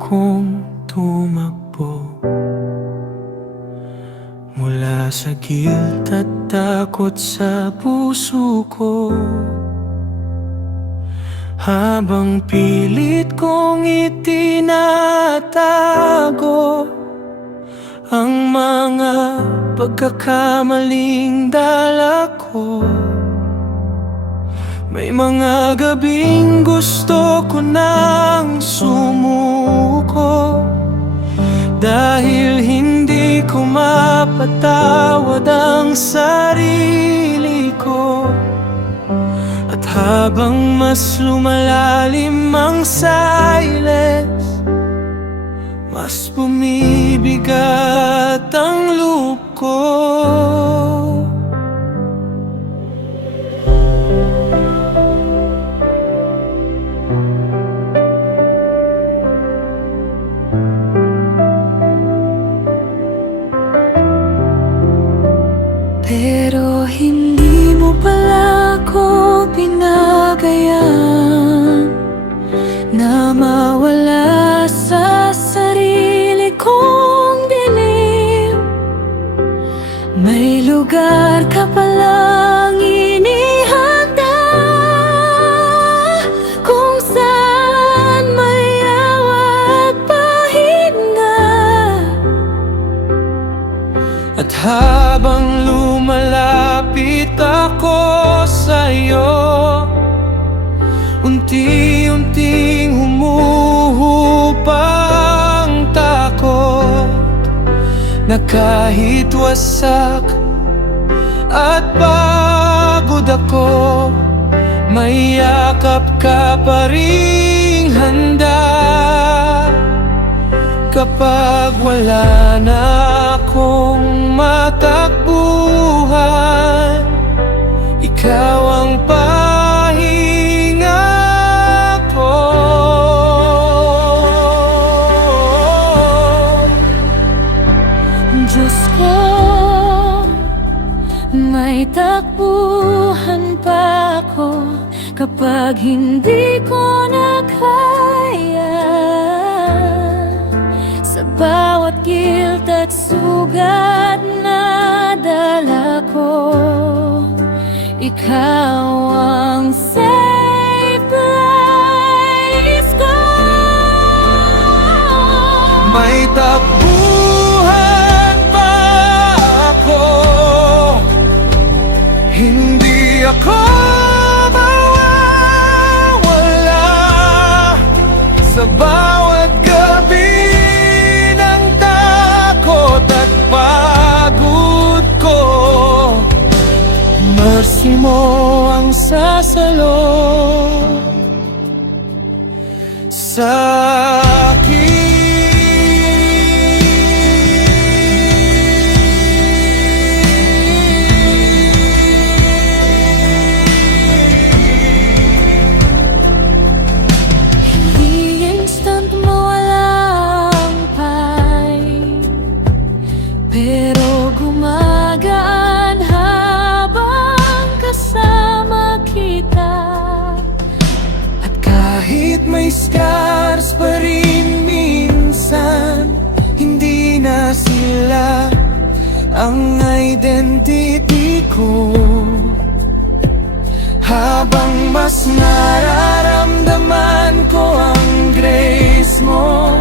akong tumakbo mula sa guilt at takot sa puso ko, habang pilit kong itinatago ang mga pagkakamaling dala ko. May mga gabing gusto ko nang sumuko, dahil hindi ko mapatawad ang sarili ko. At habang mas lumalalim ang silence, mas bumibigat ang loob ko. Pero hindi mo pala ko pinagayaan na mawala sa sarili kong dilim. May lugar ka palang inihanda kung saan may awa at pahinga. At habang lumalapit ako sa'yo, unti-unting humuhupa ang takot na kahit wasak at pagod ako, may yakap ka pa ring handa. Kapag wala na akong matakbuhan, ikaw ang pahinga ko. Diyos ko, may takbuhan pa ako kapag hindi ko na kaya. Sa bawat guilt at sugat na dala ko, ikaw ang safe place ko. May takbuhan pa ako, hindi ako mawawala. Sa bawat gabi ng takot at pagod ko, mercy mo ang sasalo sa akin. Hindi instant mawala ang pain, pero gumagaan habang kasama kita. At kahit may scars pa rin minsan, hindi na sila ang identity ko. Habang mas nararamdaman ko ang grace mo,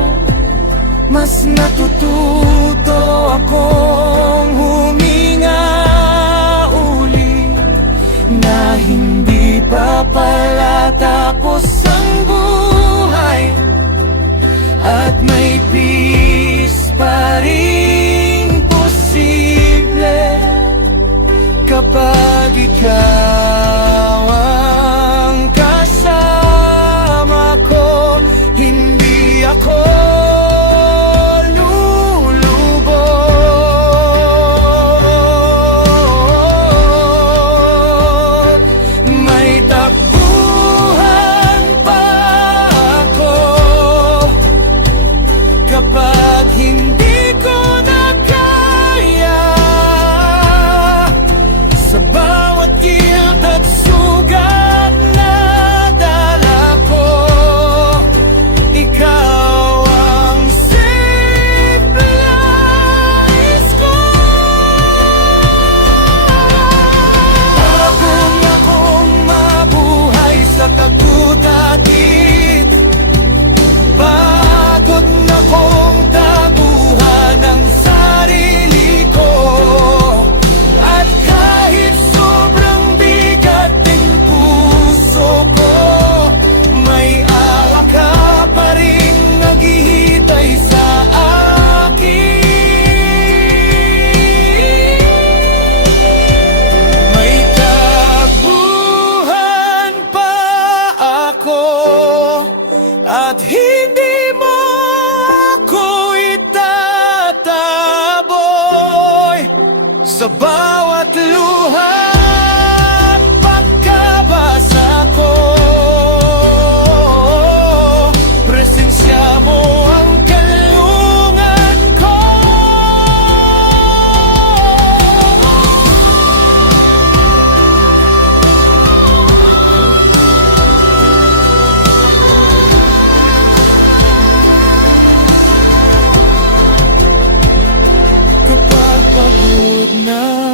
mas natututo akong huminga uli, na hindi pa pala tapos ang buhay, at may peace pa rin posible kapag ikaw ang kasama ko. Hindi ako lulubog. May takbuhan pa ako kapag hindi ko na kaya. Sa bawat guilt bawat luha at pagkabasa ko, presensya mo ang kalungan ko. Kapag pagod na